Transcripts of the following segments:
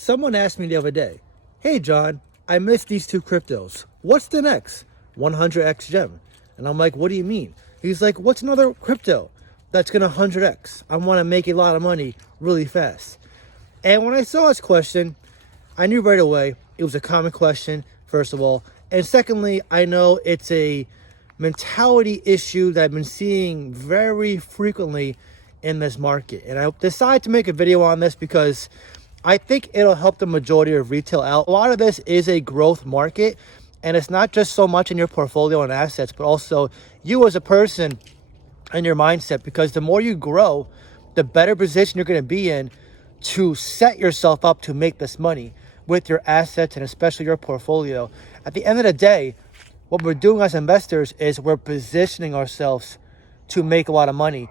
Someone asked me the other day, hey John, I missed these two cryptos. What's the next? 100x gem. And I'm like, what do you mean? He's like, what's another crypto that's gonna 100x? I wanna make a lot of money really fast. And when I saw this question, I knew right away it was a common question, first of all. And secondly, I know it's a mentality issue that I've been seeing very frequently in this market. And I decided to make a video on this because I think it'll help the majority of retail out. A lot of this is a growth market, and it's not just so much in your portfolio and assets, but also you as a person and your mindset, because the more you grow, the better position you're going to be in to set yourself up to make this money with your assets and especially your portfolio. At the end of the day, what we're doing as investors is we're positioning ourselves to make a lot of money.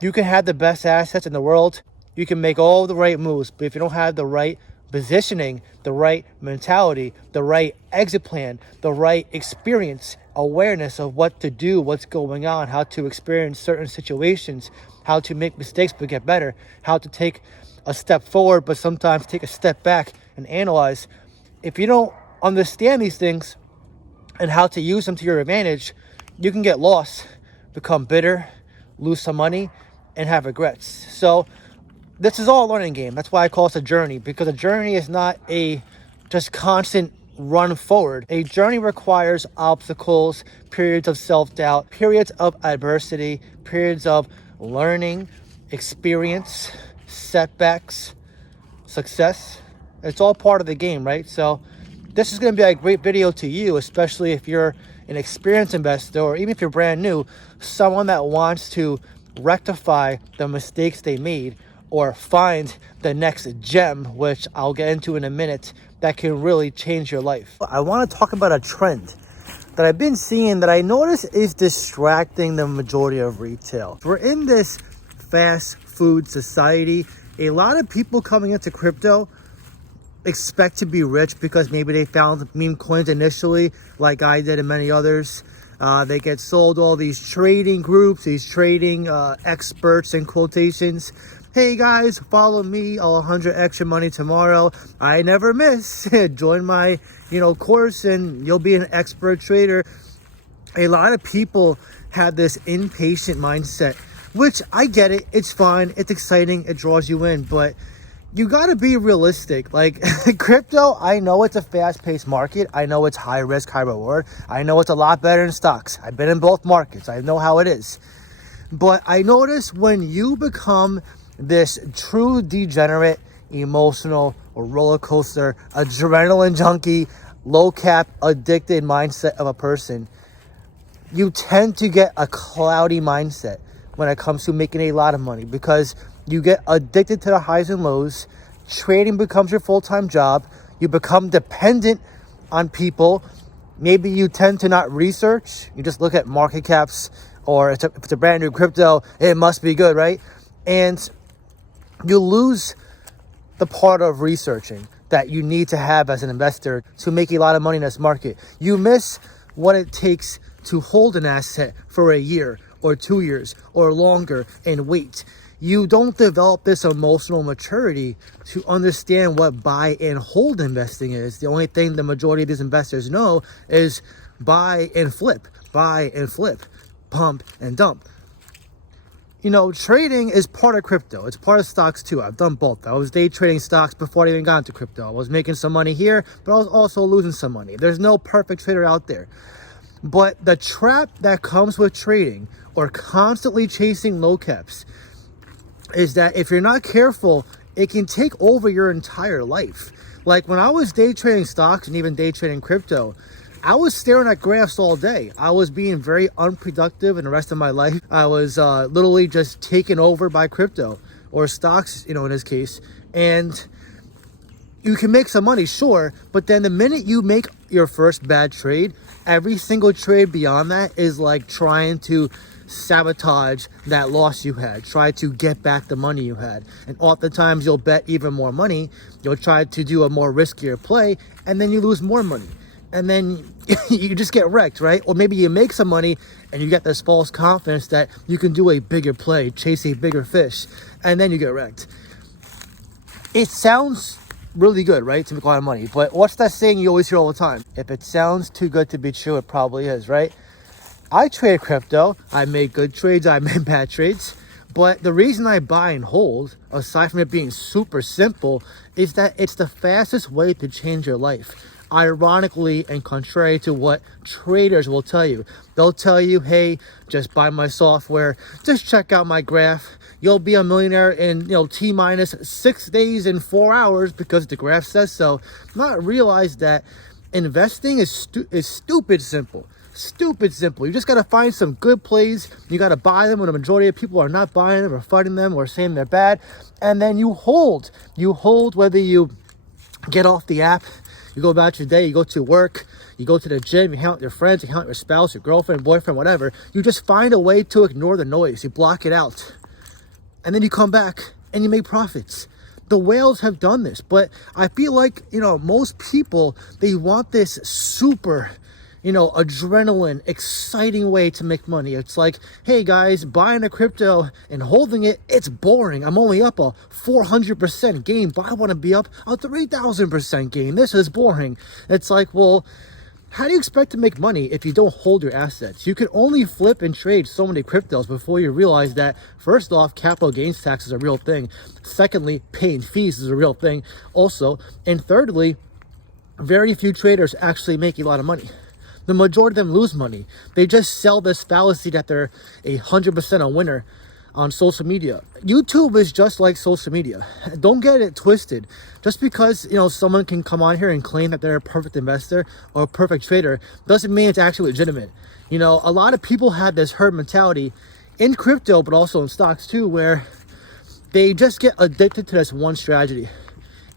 You can have the best assets in the world. You can make all the right moves, but if you don't have the right positioning, the right mentality, the right exit plan, the right experience, awareness of what to do, what's going on, how to experience certain situations, how to make mistakes but get better, how to take a step forward but sometimes take a step back and analyze. If you don't understand these things and how to use them to your advantage, you can get lost, become bitter, lose some money, and have regrets. So this is all a learning game. That's why I call it a journey, because a journey is not a just constant run forward. A journey requires obstacles, periods of self-doubt, periods of adversity, periods of learning, experience, setbacks, success. It's all part of the game, right? So this is going to be a great video to you, especially if you're an experienced investor, or even if you're brand new, someone that wants to rectify the mistakes they made or find the next gem, which I'll get into in a minute, that can really change your life. I want to talk about a trend that I've been seeing that I notice is distracting the majority of retail. We're in this fast food society. A lot of people coming into crypto expect to be rich because maybe they found meme coins initially, like I did and many others. They get sold all these trading groups, these trading experts in quotations. Hey guys, follow me, I'll 100 extra money tomorrow. I never miss. Join my, course and you'll be an expert trader. A lot of people have this impatient mindset, which I get it. It's fun, it's exciting, it draws you in, but you gotta be realistic. Like crypto, I know it's a fast-paced market. I know it's high risk, high reward. I know it's a lot better than stocks. I've been in both markets. I know how it is. But I notice when you become this true degenerate, emotional, or roller coaster, adrenaline junkie, low cap, addicted mindset of a person, you tend to get a cloudy mindset when it comes to making a lot of money, because you get addicted to the highs and lows. Trading becomes your full-time job. You become dependent on people. Maybe you tend to not research. You just look at market caps, or if it's a brand new crypto, it must be good, right? And you lose the part of researching that you need to have as an investor to make a lot of money in this market. You miss what it takes to hold an asset for a year or 2 years or longer and wait. You don't develop this emotional maturity to understand what buy and hold investing is. The only thing the majority of these investors know is buy and flip, pump and dump. Trading is part of crypto. It's part of stocks too. I've done both. I was day trading stocks before I even got into crypto. I was making some money here, but I was also losing some money. There's no perfect trader out there. But the trap that comes with trading or constantly chasing low caps is that if you're not careful, it can take over your entire life. Like when I was day trading stocks and even day trading crypto, I was staring at graphs all day. I was being very unproductive in the rest of my life. I was literally just taken over by crypto or stocks, in this case. And you can make some money, sure, but then the minute you make your first bad trade, every single trade beyond that is like trying to sabotage that loss you had, try to get back the money you had. And oftentimes you'll bet even more money, you'll try to do a more riskier play, and then you lose more money. And then you just get wrecked, right? Or maybe you make some money and you get this false confidence that you can do a bigger play, chase a bigger fish, and then you get wrecked. It sounds really good, right? To make a lot of money. But what's that saying you always hear all the time? If it sounds too good to be true, it probably is, right? I trade crypto. I make good trades. I make bad trades. But the reason I buy and hold, aside from it being super simple, is that it's the fastest way to change your life. Ironically, and contrary to what traders will tell you, they'll tell you, hey, just buy my software, just check out my graph. You'll be a millionaire in T minus 6 days and 4 hours because the graph says so. Not realize that investing is stupid simple. Stupid simple. You just got to find some good plays. You got to buy them when the majority of people are not buying them or fighting them or saying they're bad. And then you hold. You hold whether you get off the app, you go about your day, you go to work, you go to the gym, you hang out with your friends, you hang out with your spouse, your girlfriend, boyfriend, whatever. You just find a way to ignore the noise. You block it out. And then you come back and you make profits. The whales have done this. But I feel like, most people, they want this super adrenaline, exciting way to make money. It's like, hey guys, buying a crypto and holding it, it's boring. I'm only up a 400% gain, but I want to be up a 3,000% gain. This is boring. It's like, well, how do you expect to make money if you don't hold your assets? You can only flip and trade so many cryptos before you realize that, first off, capital gains tax is a real thing. Secondly, paying fees is a real thing also. And thirdly, very few traders actually make a lot of money. The majority of them lose money. They just sell this fallacy that they're 100% a winner on social media. YouTube is just like social media. Don't get it twisted. Just because, someone can come on here and claim that they're a perfect investor or a perfect trader doesn't mean it's actually legitimate. A lot of people have this herd mentality in crypto, but also in stocks too, where they just get addicted to this one strategy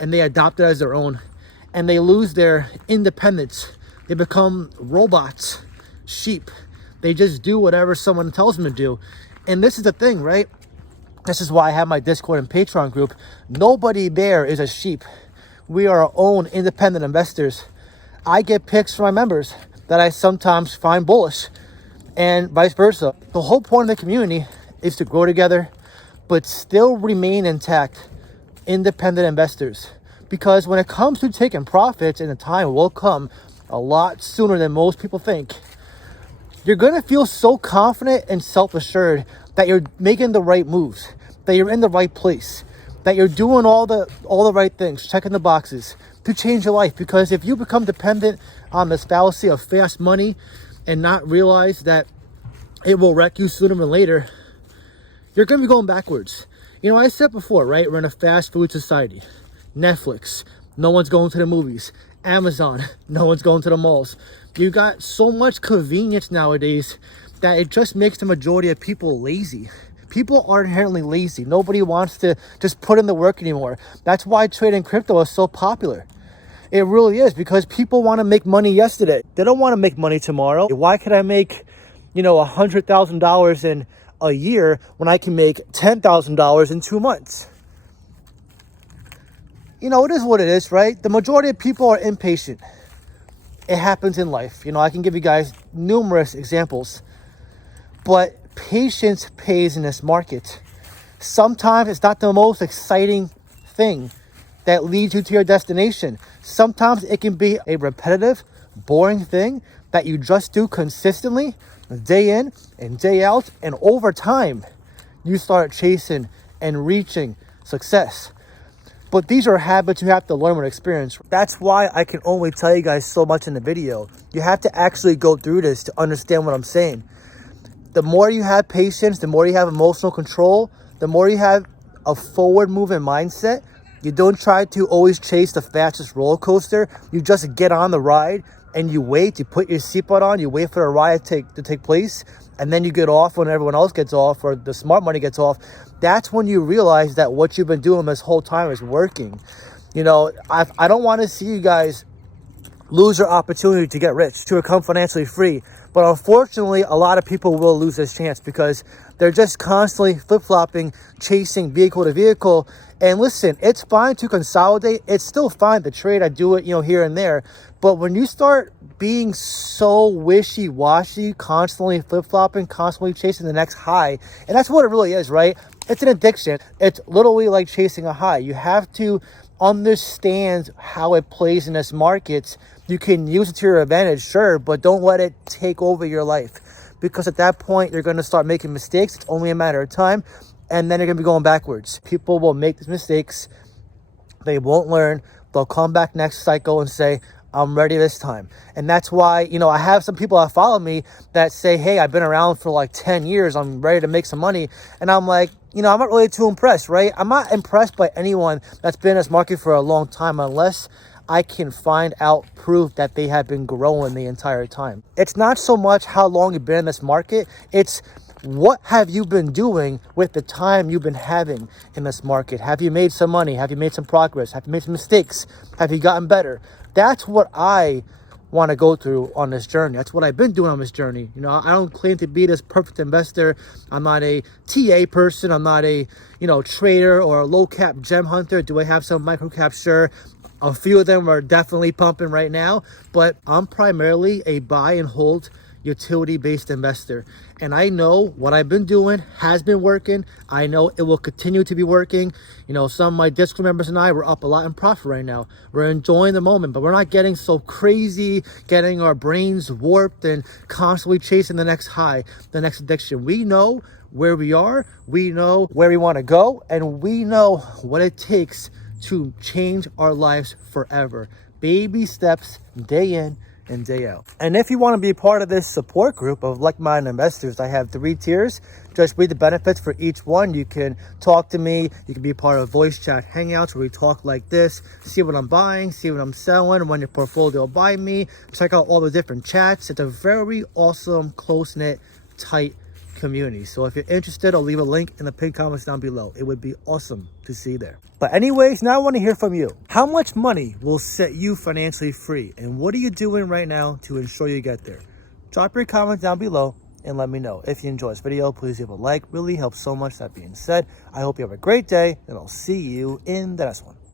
and they adopt it as their own and they lose their independence. They become robots, sheep. They just do whatever someone tells them to do. And this is the thing, right? This is why I have my Discord and Patreon group. Nobody there is a sheep. We are our own independent investors. I get picks from my members that I sometimes find bullish and vice versa. The whole point of the community is to grow together, but still remain intact, independent investors. Because when it comes to taking profits, and the time will come a lot sooner than most people think, you're going to feel so confident and self-assured that you're making the right moves, that you're in the right place, that you're doing all the right things, checking the boxes to change your life. Because if you become dependent on this fallacy of fast money and not realize that it will wreck you sooner than later, you're going to be going backwards. I said before, right? We're in a fast food society. Netflix, no one's going to the movies. Amazon, no one's going to the malls. You got so much convenience nowadays that it just makes the majority of people lazy. People are inherently lazy. Nobody wants to just put in the work anymore. That's why trading crypto is so popular. It really is, because people want to make money yesterday. They don't want to make money tomorrow. Why could I make, $100,000 in a year when I can make $10,000 in 2 months? It is what it is, right? The majority of people are impatient. It happens in life. I can give you guys numerous examples. But patience pays in this market. Sometimes it's not the most exciting thing that leads you to your destination. Sometimes it can be a repetitive, boring thing that you just do consistently, day in and day out. And over time, you start chasing and reaching success. But these are habits you have to learn with experience. That's why I can only tell you guys so much in the video. You have to actually go through this to understand what I'm saying. The more you have patience, the more you have emotional control, the more you have a forward moving mindset. You don't try to always chase the fastest roller coaster. You just get on the ride and you wait. You put your seatbelt on. You wait for the ride to take place. And then you get off when everyone else gets off, or the smart money gets off. That's when you realize that what you've been doing this whole time is working. I don't want to see you guys lose your opportunity to get rich, to become financially free. But unfortunately, a lot of people will lose this chance because they're just constantly flip-flopping, chasing vehicle to vehicle. And listen, it's fine to consolidate. It's still fine to trade. I do it, here and there. But when you start being so wishy-washy, constantly flip-flopping, constantly chasing the next high, and that's what it really is, right? It's an addiction. It's literally like chasing a high. You have to understand how it plays in this market, you can use it to your advantage, sure, but don't let it take over your life. Because at that point, you're going to start making mistakes. It's only a matter of time. And then you're going to be going backwards. People will make these mistakes. They won't learn. They'll come back next cycle and say, I'm ready this time. And that's why, I have some people that follow me that say, hey, I've been around for like 10 years. I'm ready to make some money. And I'm like, I'm not really too impressed, right? I'm not impressed by anyone that's been in this market for a long time unless I can find out proof that they have been growing the entire time. It's not so much how long you've been in this market. It's what have you been doing with the time you've been having in this market? Have you made some money? Have you made some progress? Have you made some mistakes? Have you gotten better? That's what I want to go through on this journey. That's what I've been doing on this journey. I don't claim to be this perfect investor. I'm not a TA person. I'm not a, trader or a low cap gem hunter. Do I have some micro cap? Sure. A few of them are definitely pumping right now, but I'm primarily a buy and hold utility-based investor. And I know what I've been doing has been working. I know it will continue to be working. Some of my Discord members and I, we're up a lot in profit right now. We're enjoying the moment, but we're not getting so crazy, getting our brains warped and constantly chasing the next high, the next addiction. We know where we are, we know where we want to go, and we know what it takes to change our lives forever. Baby steps, day in and day out. And if you want to be part of this support group of like-minded investors, I have 3 tiers. Just read the benefits for each one. You can talk to me. You can be part of voice chat hangouts where we talk like this, see what I'm buying, see what I'm selling, run your portfolio by me, check out all the different chats. It's a very awesome, close-knit, tight community. So if you're interested, I'll leave a link in the pinned comments down below. It would be awesome to see there. But anyways, now I want to hear from you. How much money will set you financially free? And what are you doing right now to ensure you get there? Drop your comments down below and let me know. If you enjoyed this video, please leave a like. Really helps so much. That being said, I hope you have a great day and I'll see you in the next one.